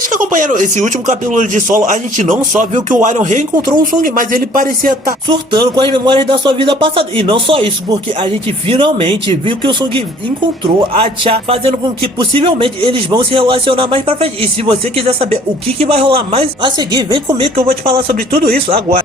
Vocês que acompanharam esse último capítulo de Solo, a gente não só viu que o Iron reencontrou o Sung, mas ele parecia estar surtando com as memórias da sua vida passada. E não só isso, porque a gente finalmente viu que o Sung encontrou a Cha, fazendo com que possivelmente eles vão se relacionar mais pra frente. E se você quiser saber o que vai rolar mais a seguir, vem comigo que eu vou te falar sobre tudo isso agora.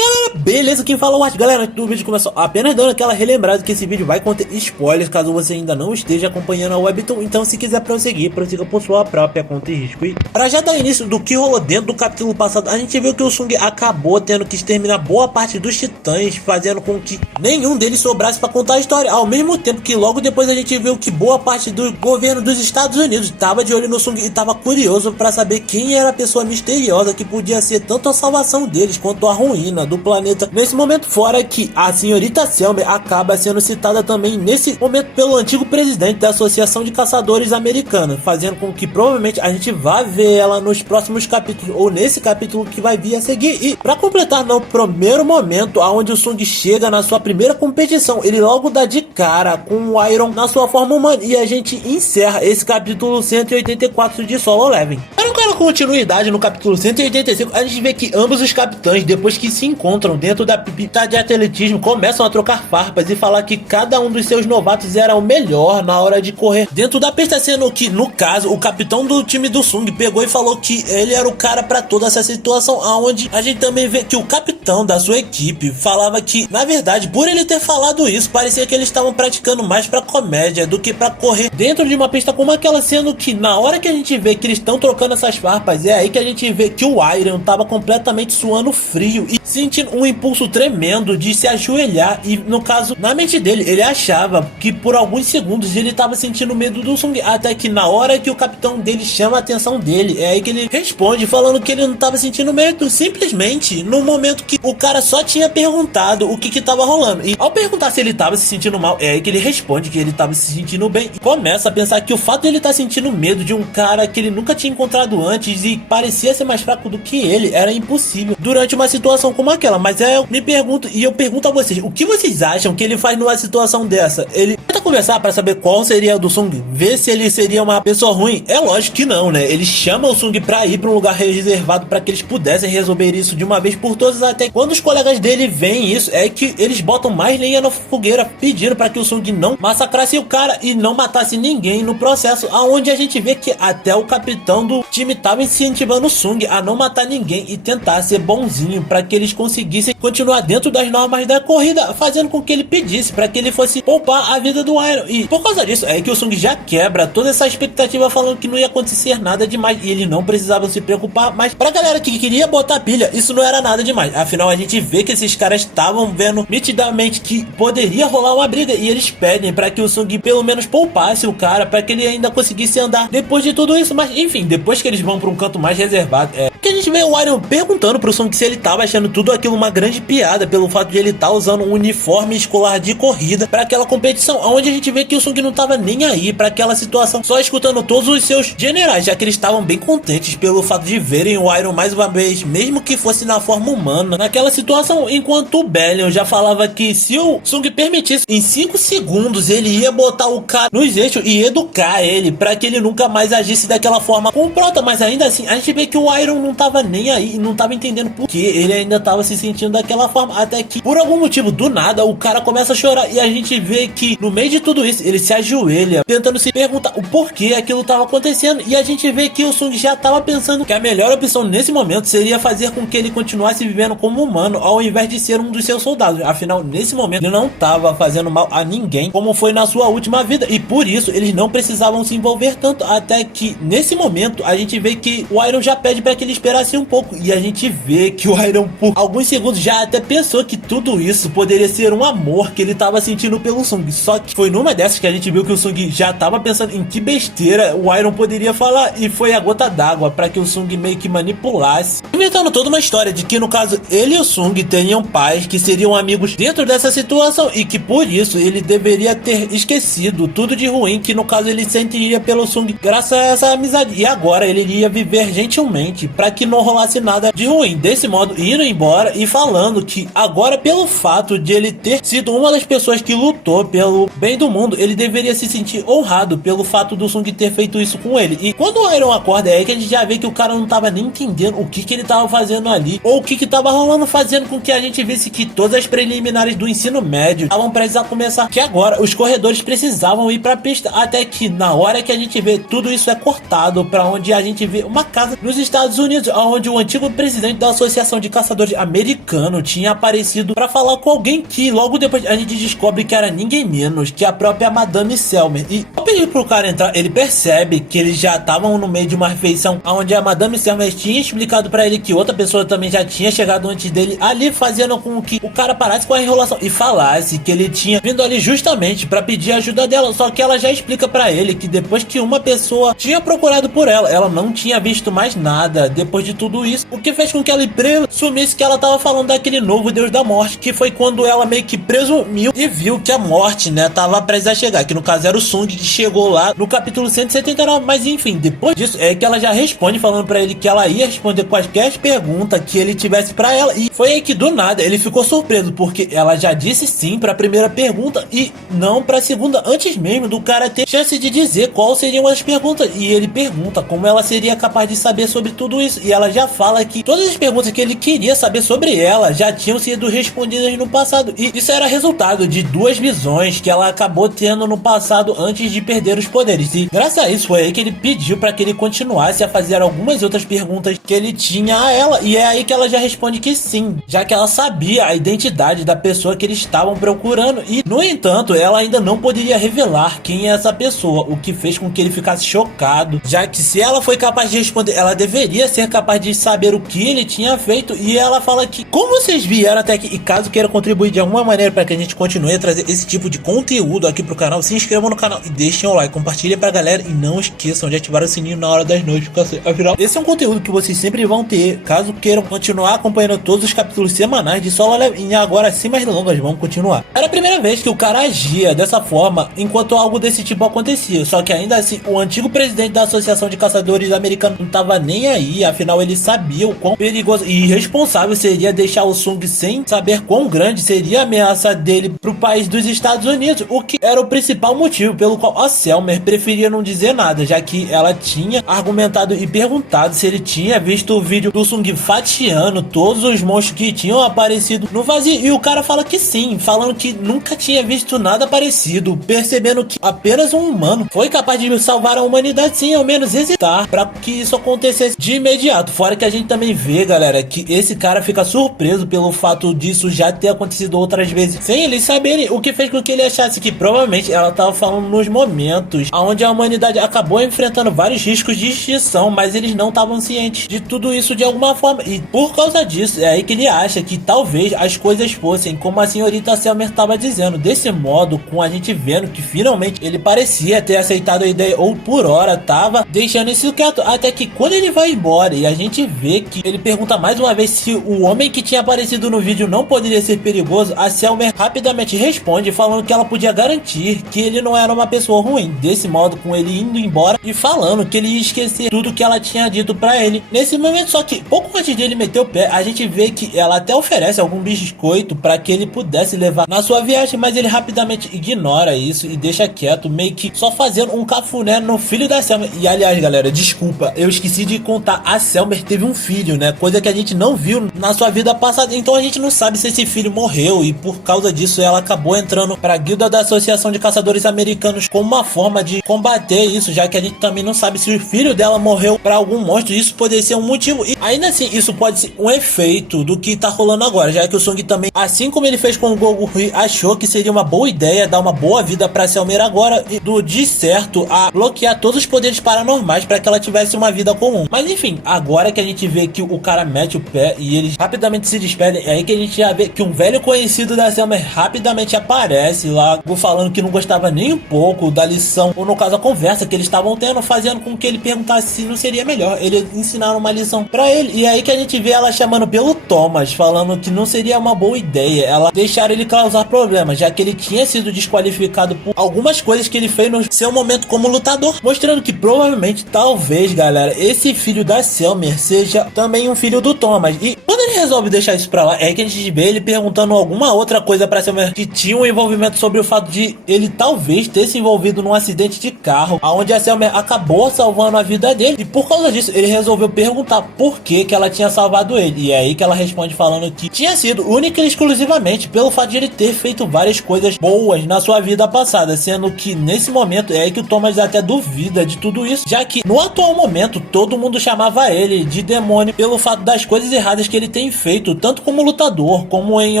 Beleza, quem fala o Art, galera, antes do vídeo começou apenas dando aquela relembrada que esse vídeo vai conter spoilers caso você ainda não esteja acompanhando a Webtoon, então se quiser prosseguir, prossiga por sua própria conta e risco. E para já dar início do que rolou dentro do capítulo passado, a gente viu que o Sung acabou tendo que exterminar boa parte dos titãs, fazendo com que nenhum deles sobrasse para contar a história, ao mesmo tempo que logo depois a gente viu que boa parte do governo dos Estados Unidos estava de olho no Sung e estava curioso para saber quem era a pessoa misteriosa que podia ser tanto a salvação deles quanto a ruína do planeta. Nesse momento, fora que a senhorita Selmy acaba sendo citada também nesse momento pelo antigo presidente da Associação de Caçadores Americanos, fazendo com que provavelmente a gente vá ver ela nos próximos capítulos ou nesse capítulo que vai vir a seguir. E para completar, no primeiro momento aonde o Sung chega na sua primeira competição, ele logo dá de cara com o Iron na sua forma humana e a gente encerra esse capítulo 184 de Solo Leveling. Para continuidade, no capítulo 185 a gente vê que ambos os capitães, depois que se encontram dentro da pista de atletismo, começam a trocar farpas e falar que cada um dos seus novatos era o melhor na hora de correr dentro da pista, sendo que, no caso, o capitão do time do Sung pegou e falou que ele era o cara pra toda essa situação, aonde a gente também vê que o capitão da sua equipe falava que, na verdade, por ele ter falado isso, parecia que eles estavam praticando mais pra comédia do que pra correr dentro de uma pista como aquela, sendo que na hora que a gente vê que eles estão trocando essas farpas, é aí que a gente vê que o Iron tava completamente suando frio e sentindo um impulso tremendo de se ajoelhar, e no caso, na mente dele, ele achava que por alguns segundos ele estava sentindo medo do Sung, até que na hora que o capitão dele chama a atenção dele, é aí que ele responde falando que ele não estava sentindo medo, simplesmente no momento que o cara só tinha perguntado o que estava rolando, e ao perguntar se ele estava se sentindo mal, é aí que ele responde que ele estava se sentindo bem, e começa a pensar que o fato de ele estar sentindo medo de um cara que ele nunca tinha encontrado antes e parecia ser mais fraco do que ele, era impossível durante uma situação como aquela. Mas eu me pergunto, e eu pergunto a vocês, o que vocês acham que ele faz numa situação dessa? Ele tenta conversar para saber qual seria o do Sung, ver se ele seria uma pessoa ruim? É lógico que não, né? Ele chama o Sung pra ir pra um lugar reservado para que eles pudessem resolver isso de uma vez por todas, até quando os colegas dele veem isso, é que eles botam mais lenha na fogueira, pedindo para que o Sung não massacrasse o cara e não matasse ninguém no processo, aonde a gente vê que até o capitão do time tava incentivando o Sung a não matar ninguém e tentar ser bonzinho para que eles conseguissem continuar dentro das normas da corrida, fazendo com que ele pedisse para que ele fosse poupar a vida do Iron. E por causa disso é que o Sung já quebra toda essa expectativa, falando que não ia acontecer nada demais e ele não precisava se preocupar. Mas pra galera que queria botar pilha, isso não era nada demais, afinal a gente vê que esses caras estavam vendo nitidamente que poderia rolar uma briga e eles pedem para que o Sung pelo menos poupasse o cara para que ele ainda conseguisse andar depois de tudo isso. Mas enfim, depois que eles vão para um canto mais reservado, que a gente vê o Iron perguntando pro Sung se ele tava achando tudo aquilo uma grande piada pelo fato de ele estar usando um uniforme escolar de corrida para aquela competição, onde a gente vê que o Sung não tava nem aí para aquela situação, só escutando todos os seus generais, já que eles estavam bem contentes pelo fato de verem o Iron mais uma vez, mesmo que fosse na forma humana, naquela situação, enquanto o Bellion já falava que se o Sung permitisse, em 5 segundos ele ia botar o cara nos eixos e educar ele para que ele nunca mais agisse daquela forma com o Prota. Mas ainda assim, a gente vê que o Iron não tava nem aí, não tava entendendo por que ele ainda tava se sentindo daquela forma, até que por algum motivo, do nada, o cara começa a chorar e a gente vê que no meio de tudo isso, ele se ajoelha, tentando se perguntar o porquê aquilo tava acontecendo, e a gente vê que o Sung já tava pensando que a melhor opção nesse momento seria fazer com que ele continuasse vivendo como humano, ao invés de ser um dos seus soldados, afinal, nesse momento, ele não tava fazendo mal a ninguém, como foi na sua última vida, e por isso, eles não precisavam se envolver tanto, até que, nesse momento, a gente vê que o Iron já pede para que ele esperasse um pouco, e a gente vê que o Iron, por alguns segundos, já até pensou que tudo isso poderia ser um amor que ele tava sentindo pelo Sung, só que foi numa dessas que a gente viu que o Sung já tava pensando em que besteira o Iron poderia falar, e foi a gota d'água para que o Sung meio que manipulasse, inventando toda uma história de que, no caso, ele e o Sung teriam pais que seriam amigos dentro dessa situação, e que por isso ele deveria ter esquecido tudo de ruim que, no caso, ele sentiria pelo Sung graças a essa amizade, e agora ele iria viver gentilmente para que não rolasse nada de ruim. Desse modo, indo embora e falando que agora, pelo fato de ele ter sido uma das pessoas que lutou pelo bem do mundo, ele deveria se sentir honrado pelo fato do Sung ter feito isso com ele. E quando o Iron acorda, é aí que a gente já vê que o cara não tava nem entendendo o que ele tava fazendo ali, ou o que tava rolando, fazendo com que a gente visse que todas as preliminares do ensino médio estavam prestes a começar, que agora os corredores precisavam ir pra pista, até que na hora que a gente vê, tudo isso é cortado pra onde a gente vê uma casa nos Estados Unidos, onde o antigo presidente da Associação de Caçadores americano tinha aparecido pra falar com alguém que logo depois a gente descobre que era ninguém menos que a própria Madame Selmer. E ao pedir pro cara entrar, ele percebe que eles já estavam no meio de uma refeição onde a Madame Selmer tinha explicado pra ele que outra pessoa também já tinha chegado antes dele, ali fazendo com que o cara parasse com a enrolação e falasse que ele tinha vindo ali justamente pra pedir ajuda dela, só que ela já explica pra ele que depois que uma pessoa tinha procurado por ela, ela não tinha visto mais nada depois de tudo isso, o que fez com que ela presumisse que ela tava falando daquele novo deus da morte, que foi quando ela meio que presumiu e viu que a morte, né, tava prestes a chegar, que no caso era o Sung, que chegou lá no capítulo 179, mas enfim, depois disso é que ela já responde falando pra ele que ela ia responder quaisquer pergunta que ele tivesse pra ela, e foi aí que do nada ele ficou surpreso, porque ela já disse sim pra primeira pergunta e não pra segunda, antes mesmo do cara ter chance de dizer qual seriam as perguntas, e ele pergunta como ela seria capaz de saber sobre tudo isso, e ela já fala que todas as perguntas que ele queria saber sobre ela já tinham sido respondidas no passado, e isso era resultado de duas visões que ela acabou tendo no passado antes de perder os poderes, e graças a isso foi aí que ele pediu pra que ele continuasse a fazer algumas outras perguntas que ele tinha a ela, e é aí que ela já responde que sim, já que ela sabia a identidade da pessoa que eles estavam procurando, e no entanto ela ainda não poderia revelar quem é essa pessoa, o que fez com que ele ficasse chocado, já que se ela foi capaz de responder, ela deveria ser capaz de saber o que ele tinha feito. E ela fala que, como vocês vieram até aqui, e caso queiram contribuir de alguma maneira para que a gente continue a trazer esse tipo de conteúdo aqui pro canal, se inscrevam no canal e deixem o like, compartilhem pra galera, e não esqueçam de ativar o sininho na hora das notificações. Afinal, esse é um conteúdo que vocês sempre vão ter, caso queiram continuar acompanhando todos os capítulos semanais de Solo Leveling. E agora, sem mais delongas, vamos continuar. Era a primeira vez que o cara agia dessa forma enquanto algo desse tipo acontecia, só que ainda assim o antigo presidente da Associação de Caçadores americanos não tava nem aí, afinal ele sabia o quão perigoso e irresponsável seria deixar o Sung sem saber quão grande seria a ameaça dele pro país dos Estados Unidos, o que era o principal motivo pelo qual a Selmer preferia não dizer nada, já que ela tinha argumentado e perguntado se ele tinha visto o vídeo do Sung fatiando todos os monstros que tinham aparecido no vazio, e o cara fala que sim, falando que nunca tinha visto nada parecido, percebendo que apenas um humano foi capaz de salvar a humanidade sem ao menos hesitar para que isso acontecesse de imediato. Fora que a gente também vê, galera, que esse cara fica surpreso pelo fato disso já ter acontecido outras vezes sem eles saberem, o que fez com que ele achasse que provavelmente ela estava falando nos momentos onde a humanidade acabou enfrentando vários riscos de extinção, mas eles não estavam cientes de tudo isso de alguma forma, e por causa disso é aí que ele acha que talvez as coisas fossem como a senhorita Selmer estava dizendo. Desse modo, com a gente vendo que finalmente ele parecia ter aceitado a ideia, ou por hora tava deixando isso quieto, até que quando ele vai embora e a gente vê que ele pergunta mais uma vez se o homem que tinha aparecido no vídeo não poderia ser perigoso, a Selmer rapidamente responde falando que ela podia garantir que ele não era uma pessoa ruim. Desse modo, com ele indo embora e falando que ele ia esquecer tudo que ela tinha dito pra ele nesse momento. Só que pouco antes de ele meter o pé, a gente vê que ela até oferece algum biscoito para que ele pudesse levar na sua viagem, mas ele rapidamente ignora isso e deixa quieto, meio que só fazendo um cafuné no filho da Selmer. E aliás, galera, desculpa, eu esqueci de contar, a Selmer teve um filho, né, coisa que a gente não viu na sua vida passada, então a gente não sabe se esse filho morreu, e por causa disso ela acabou entrando pra guilda da Associação de Caçadores Americanos como uma forma de combater isso, já que a gente também não sabe se o filho dela morreu pra algum monstro. Isso poderia ser um motivo, e ainda assim isso pode ser um efeito do que tá rolando agora, já que o Sung também, assim como ele fez com o Goku Hui, achou que seria uma boa ideia dar uma boa vida pra Selmer agora, e do de certo a bloquear todos os poderes paranormais para que ela tivesse uma vida comum. Mas enfim, agora que a gente vê que o cara mete o pé e eles rapidamente se despedem, é aí que a gente já vê que um velho conhecido da Selmer rapidamente aparece lá, falando que não gostava nem um pouco da lição, ou no caso a conversa que eles estavam tendo, fazendo com que ele perguntasse se não seria melhor ele ensinar uma lição pra ele. E é aí que a gente vê ela chamando pelo Thomas, falando que não seria uma boa ideia ela deixar ele causar problemas, já que ele tinha sido desqualificado por algumas coisas que ele fez no seu momento como lutador, mostrando que provavelmente, talvez, galera, esse filho da Selmer seja também um filho do Thomas. E quando ele resolve deixar isso pra lá, é que a gente vê ele perguntando alguma outra coisa pra Selmer que tinha um envolvimento sobre o fato de ele talvez ter se envolvido num acidente de carro, onde a Selmer acabou salvando a vida dele. E por causa disso, ele resolveu perguntar por que ela tinha salvado ele. E é aí que ela responde falando que tinha sido única e exclusivamente pelo fato de ele ter feito várias coisas boas na sua vida passada, sendo que nesse momento é aí que o Thomas até duvida de tudo isso, já que no atual momento todo mundo chamava ele de demônio pelo fato das coisas erradas que ele tem feito, tanto como lutador, como em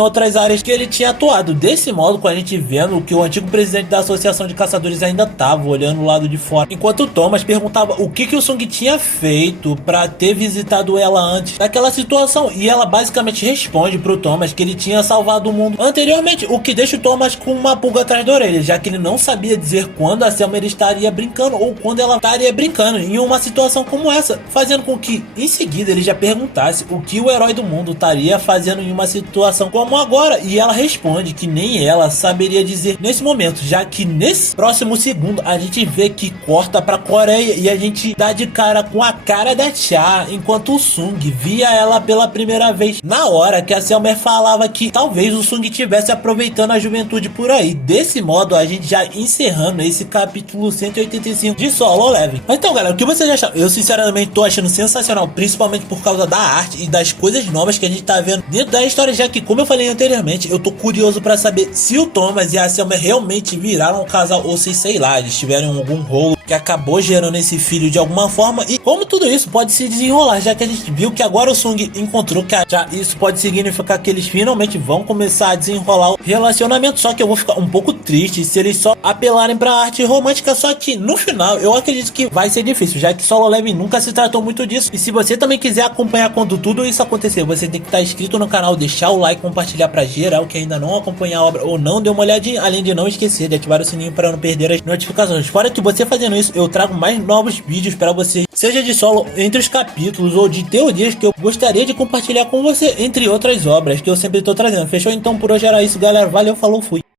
outras áreas que ele tinha atuado. Desse modo, com a gente vendo que o antigo presidente da Associação de Caçadores ainda estava olhando o lado de fora, enquanto o Thomas perguntava o que o Sung tinha feito para ter visitado ela antes daquela situação, e ela basicamente responde pro Thomas que ele tinha salvado o mundo anteriormente, o que deixa o Thomas com uma pulga atrás da orelha, já que ele não sabia dizer quando a Selmer estaria brincando ou quando ela estaria brincando em uma situação como essa, fazendo com que em seguida ele já perguntasse o que o herói do mundo estaria fazendo em uma situação como agora, e ela responde que nem ela saberia dizer nesse momento, já que nesse próximo segundo a gente vê que corta pra Coreia e a gente dá de cara com a cara da Cha, enquanto o Sung via ela pela primeira vez na hora que a Selmer falava que talvez o Sung estivesse aproveitando a juventude por aí. Desse modo a gente já encerrando esse capítulo 185 de Solo Leveling. Então galera, o que vocês acharam? Eu sinceramente tô achando sensacional, principalmente por causa da arte e das coisas novas que a gente tá vendo dentro da história, já que, como eu falei anteriormente, eu tô curioso pra saber se o Thomas e a Selmer realmente viraram um casal ou se, sei lá, eles tiveram algum rolo que acabou gerando esse filho de alguma forma, e como tudo isso pode se desenrolar, já que a gente viu que agora o Sung encontrou que já isso pode significar que eles finalmente vão começar a desenrolar o relacionamento. Só que eu vou ficar um pouco triste se eles só apelarem pra arte romântica, só que no final eu acredito que vai ser difícil, já que Solo Leveling nunca se tratou muito disso. E se você também quiser acompanhar quando tudo isso acontecer, você tem que estar inscrito no canal, deixar o like, compartilhar pra geral que ainda não acompanha a obra ou não deu uma olhadinha, além de não esquecer de ativar o sininho para não perder as notificações. Fora que você fazendo isso, eu trago mais novos vídeos para você, seja de solo entre os capítulos ou de teorias que eu gostaria de compartilhar com você, entre outras obras que eu sempre tô trazendo. Fechou? Então por hoje era isso, galera. Valeu, falou, fui.